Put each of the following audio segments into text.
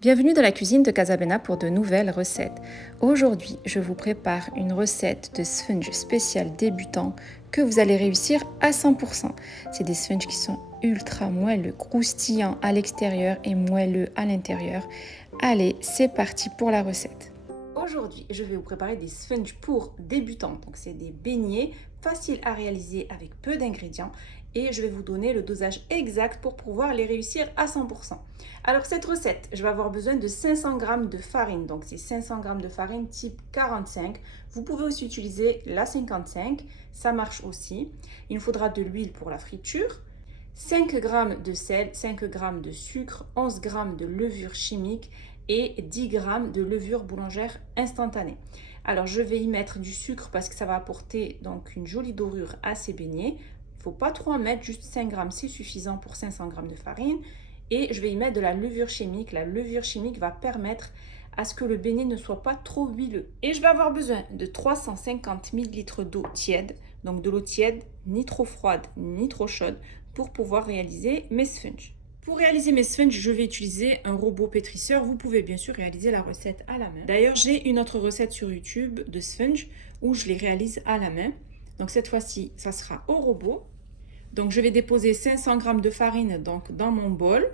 Bienvenue dans la cuisine de Casabena pour de nouvelles recettes. Aujourd'hui, je vous prépare une recette de sponge spécial débutant que vous allez réussir à 100%. C'est des sponges qui sont ultra moelleux, croustillants à l'extérieur et moelleux à l'intérieur. Allez, c'est parti pour la recette. Aujourd'hui, je vais vous préparer des sponges pour débutants. Donc, c'est des beignets faciles à réaliser avec peu d'ingrédients et je vais vous donner le dosage exact pour pouvoir les réussir à 100%. Alors, cette recette, je vais avoir besoin de 500 g de farine. Donc, c'est 500 g de farine type 45. Vous pouvez aussi utiliser la 55, ça marche aussi. Il nous faudra de l'huile pour la friture, 5 g de sel, 5 g de sucre, 11 g de levure chimique et 10 g de levure boulangère instantanée. Alors je vais y mettre du sucre parce que ça va apporter donc une jolie dorure à ces beignets. Il ne faut pas trop en mettre, juste 5 g c'est suffisant pour 500 g de farine. Et je vais y mettre de la levure chimique. La levure chimique va permettre à ce que le beignet ne soit pas trop huileux. Et je vais avoir besoin de 350 ml d'eau tiède, donc de l'eau tiède, ni trop froide ni trop chaude, pour pouvoir réaliser mes sponges. Pour réaliser mes sponges, je vais utiliser un robot pétrisseur. Vous pouvez bien sûr réaliser la recette à la main. D'ailleurs, j'ai une autre recette sur YouTube de sponges où je les réalise à la main. Donc cette fois-ci, ça sera au robot. Donc je vais déposer 500 g de farine donc, dans mon bol.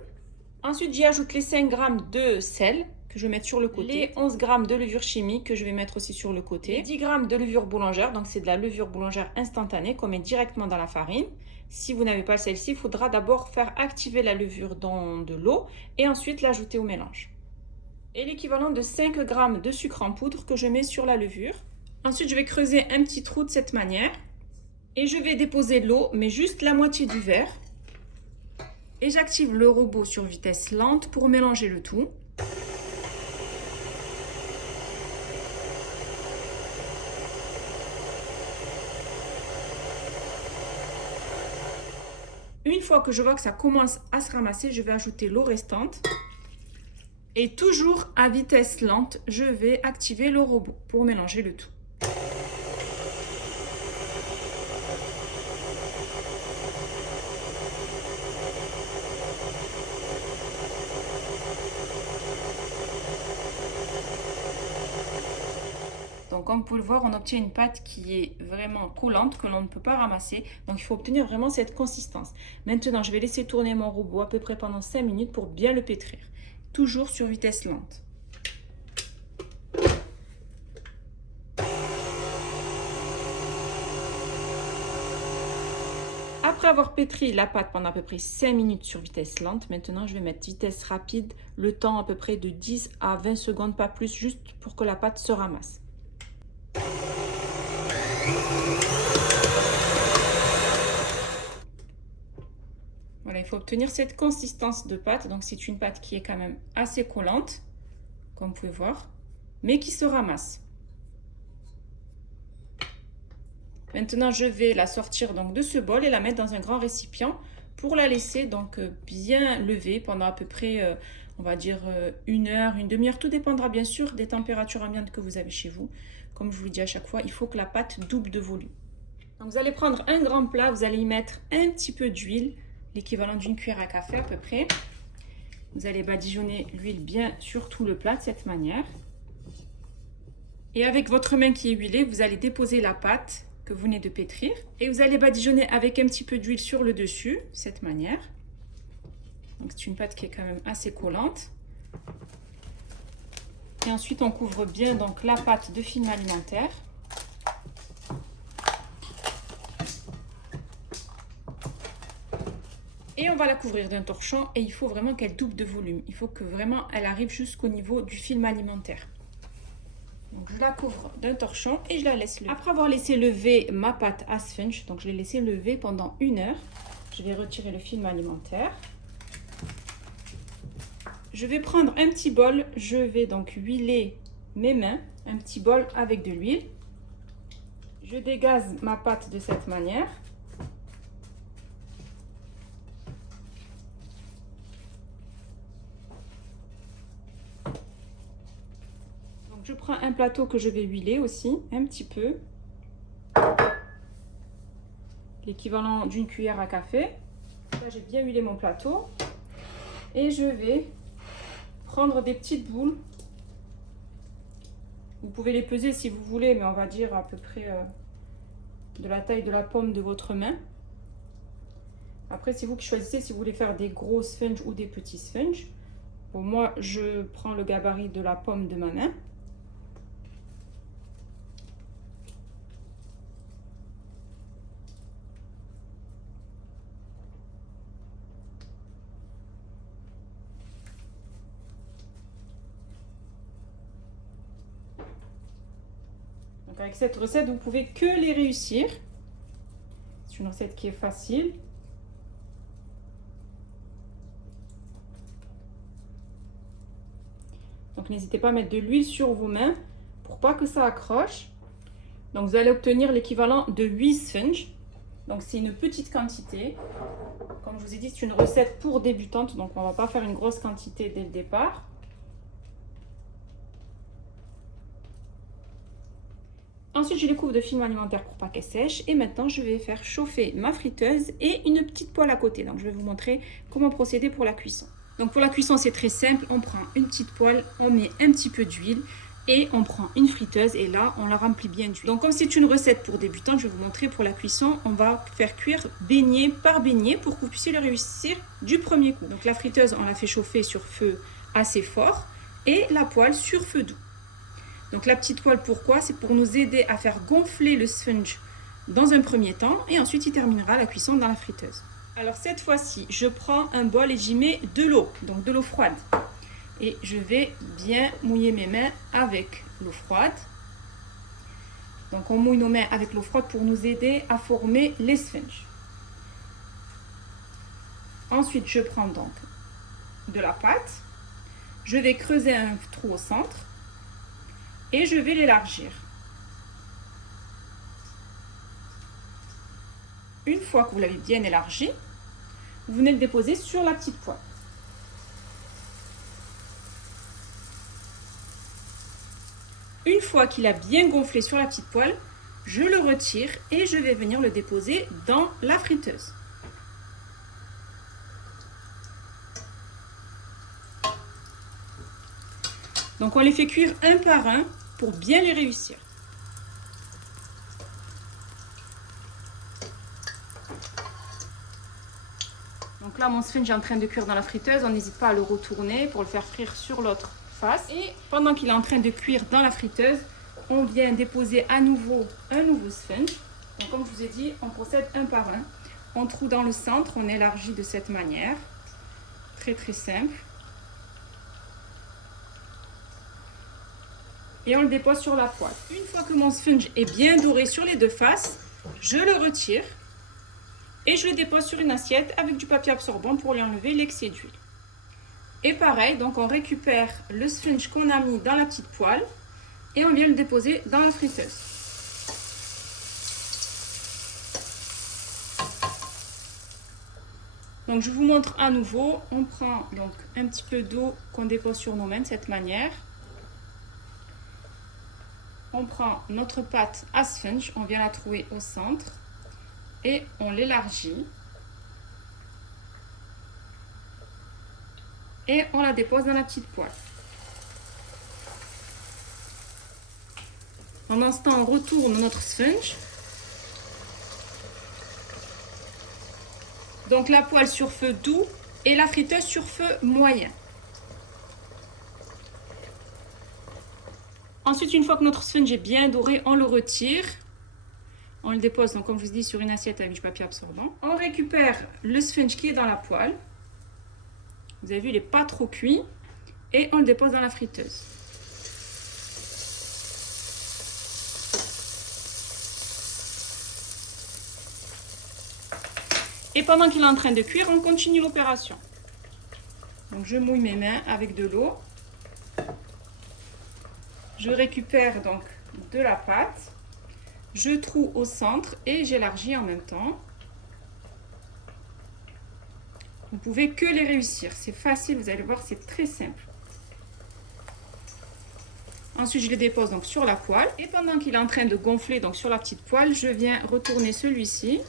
Ensuite, j'y ajoute les 5 g de sel que je vais mettre sur le côté. Les 11 g de levure chimique que je vais mettre aussi sur le côté. 10 g de levure boulangère, donc c'est de la levure boulangère instantanée qu'on met directement dans la farine. Si vous n'avez pas celle-ci, il faudra d'abord faire activer la levure dans de l'eau et ensuite l'ajouter au mélange. Et l'équivalent de 5 g de sucre en poudre que je mets sur la levure. Ensuite, je vais creuser un petit trou de cette manière. Et je vais déposer l'eau, mais juste la moitié du verre. Et j'active le robot sur vitesse lente pour mélanger le tout. Une fois que je vois que ça commence à se ramasser, je vais ajouter l'eau restante. Et toujours à vitesse lente, je vais activer le robot pour mélanger le tout. Donc comme vous pouvez le voir, on obtient une pâte qui est vraiment collante, que l'on ne peut pas ramasser. Donc il faut obtenir vraiment cette consistance. Maintenant, je vais laisser tourner mon robot à peu près pendant 5 minutes pour bien le pétrir. Toujours sur vitesse lente. Après avoir pétri la pâte pendant à peu près 5 minutes sur vitesse lente, maintenant je vais mettre vitesse rapide, le temps à peu près de 10 à 20 secondes, pas plus, juste pour que la pâte se ramasse. Voilà, il faut obtenir cette consistance de pâte. Donc c'est une pâte qui est quand même assez collante, comme vous pouvez voir, mais qui se ramasse. Maintenant, je vais la sortir donc de ce bol et la mettre dans un grand récipient pour la laisser donc bien lever pendant à peu près, on va dire, 1 heure, une demi-heure. Tout dépendra bien sûr des températures ambiantes que vous avez chez vous. Comme je vous le dis à chaque fois, il faut que la pâte double de volume. Donc vous allez prendre un grand plat, vous allez y mettre un petit peu d'huile, l'équivalent d'une cuillère à café à peu près. Vous allez badigeonner l'huile bien sur tout le plat de cette manière. Et avec votre main qui est huilée, vous allez déposer la pâte que vous venez de pétrir et vous allez badigeonner avec un petit peu d'huile sur le dessus, de cette manière. Donc c'est une pâte qui est quand même assez collante. Et ensuite on couvre bien donc la pâte de film alimentaire. Et on va la couvrir d'un torchon et il faut vraiment qu'elle double de volume. Il faut que vraiment elle arrive jusqu'au niveau du film alimentaire. Donc je la couvre d'un torchon et je la laisse lever. Après avoir laissé lever ma pâte à sponge, donc je l'ai laissé lever pendant 1 heure, je vais retirer le film alimentaire. Je vais prendre un petit bol, je vais donc huiler mes mains, un petit bol avec de l'huile. Je dégaze ma pâte de cette manière. Je prends un plateau que je vais huiler aussi, un petit peu. L'équivalent d'une cuillère à café. Là, j'ai bien huilé mon plateau. Et je vais prendre des petites boules. Vous pouvez les peser si vous voulez, mais on va dire à peu près de la taille de la paume de votre main. Après, c'est vous qui choisissez si vous voulez faire des gros sponges ou des petits sponges. Pour moi, je prends le gabarit de la paume de ma main. Donc avec cette recette, vous pouvez que les réussir. C'est une recette qui est facile. Donc n'hésitez pas à mettre de l'huile sur vos mains pour pas que ça accroche. Donc vous allez obtenir l'équivalent de 8 sponges. Donc c'est une petite quantité. Comme je vous ai dit, c'est une recette pour débutantes, donc on ne va pas faire une grosse quantité dès le départ. Ensuite, je les couvre de film alimentaire pour pas qu'elles sèchent. Et maintenant, je vais faire chauffer ma friteuse et une petite poêle à côté. Donc je vais vous montrer comment procéder pour la cuisson. Donc pour la cuisson, c'est très simple. On prend une petite poêle, on met un petit peu d'huile et on prend une friteuse et là, on la remplit bien d'huile. Donc comme c'est une recette pour débutants, je vais vous montrer pour la cuisson. On va faire cuire beignet par beignet pour que vous puissiez le réussir du premier coup. Donc la friteuse, on la fait chauffer sur feu assez fort et la poêle sur feu doux. Donc la petite poêle, pourquoi? C'est pour nous aider à faire gonfler le sponge dans un premier temps et ensuite il terminera la cuisson dans la friteuse. Alors cette fois-ci, je prends un bol et j'y mets de l'eau, donc de l'eau froide. Et je vais bien mouiller mes mains avec l'eau froide. Donc on mouille nos mains avec l'eau froide pour nous aider à former les sponges. Ensuite, je prends donc de la pâte. Je vais creuser un trou au centre et je vais l'élargir. Une fois que vous l'avez bien élargi, vous venez le déposer sur la petite poêle. Une fois qu'il a bien gonflé sur la petite poêle, je le retire et je vais venir le déposer dans la friteuse. Donc on les fait cuire un par un pour bien les réussir. Donc là, mon sponge est en train de cuire dans la friteuse. On n'hésite pas à le retourner pour le faire frire sur l'autre face. Et pendant qu'il est en train de cuire dans la friteuse, on vient déposer à nouveau un nouveau sponge. Donc comme je vous ai dit, on procède un par un. On trouve dans le centre, on élargit de cette manière. Très très simple. Et on le dépose sur la poêle. Une fois que mon sponge est bien doré sur les deux faces, je le retire. Et je le dépose sur une assiette avec du papier absorbant pour lui enlever l'excès d'huile. Et pareil, donc on récupère le sponge qu'on a mis dans la petite poêle et on vient le déposer dans la friteuse. Donc je vous montre à nouveau, on prend donc un petit peu d'eau qu'on dépose sur nos mains de cette manière. On prend notre pâte à sponge, on vient la trouver au centre. Et on l'élargit. Et on la dépose dans la petite poêle. Pendant ce temps, on retourne notre sponge. Donc la poêle sur feu doux et la friteuse sur feu moyen. Ensuite, une fois que notre sponge est bien doré, on le retire. On le dépose, donc, comme je vous dis, sur une assiette avec du papier absorbant. On récupère le sponge qui est dans la poêle. Vous avez vu, il n'est pas trop cuit. Et on le dépose dans la friteuse. Et pendant qu'il est en train de cuire, on continue l'opération. Donc je mouille mes mains avec de l'eau. Je récupère donc de la pâte. Je troue au centre et j'élargis en même temps. Vous pouvez que les réussir. C'est facile, vous allez voir, c'est très simple. Ensuite, je les dépose donc sur la poêle. Et pendant qu'il est en train de gonfler donc sur la petite poêle, je viens retourner celui-ci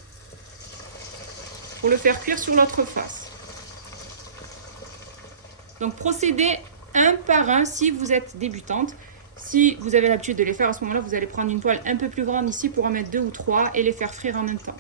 pour le faire cuire sur l'autre face. Donc procédez un par un si vous êtes débutante. Si vous avez l'habitude de les faire à ce moment-là, vous allez prendre une poêle un peu plus grande ici pour en mettre 2 ou 3 et les faire frire en même temps.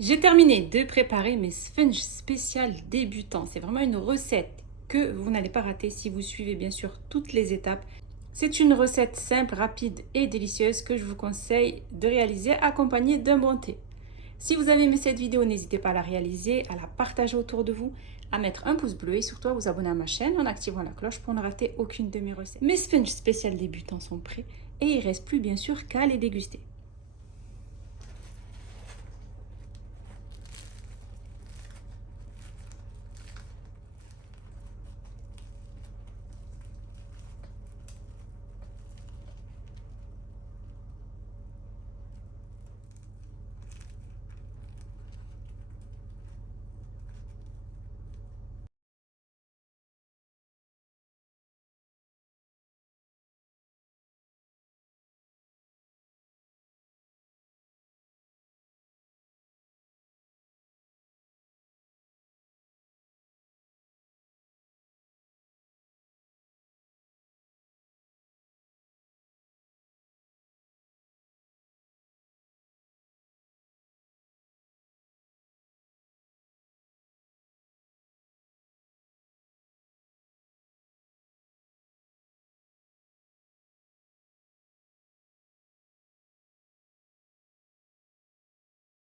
J'ai terminé de préparer mes sponges spéciales débutants. C'est vraiment une recette que vous n'allez pas rater si vous suivez bien sûr toutes les étapes. C'est une recette simple, rapide et délicieuse que je vous conseille de réaliser accompagnée d'un bon thé. Si vous avez aimé cette vidéo, n'hésitez pas à la réaliser, à la partager autour de vous, à mettre un pouce bleu et surtout à vous abonner à ma chaîne en activant la cloche pour ne rater aucune de mes recettes. Mes sponges spéciales débutants sont prêts et il ne reste plus bien sûr qu'à les déguster.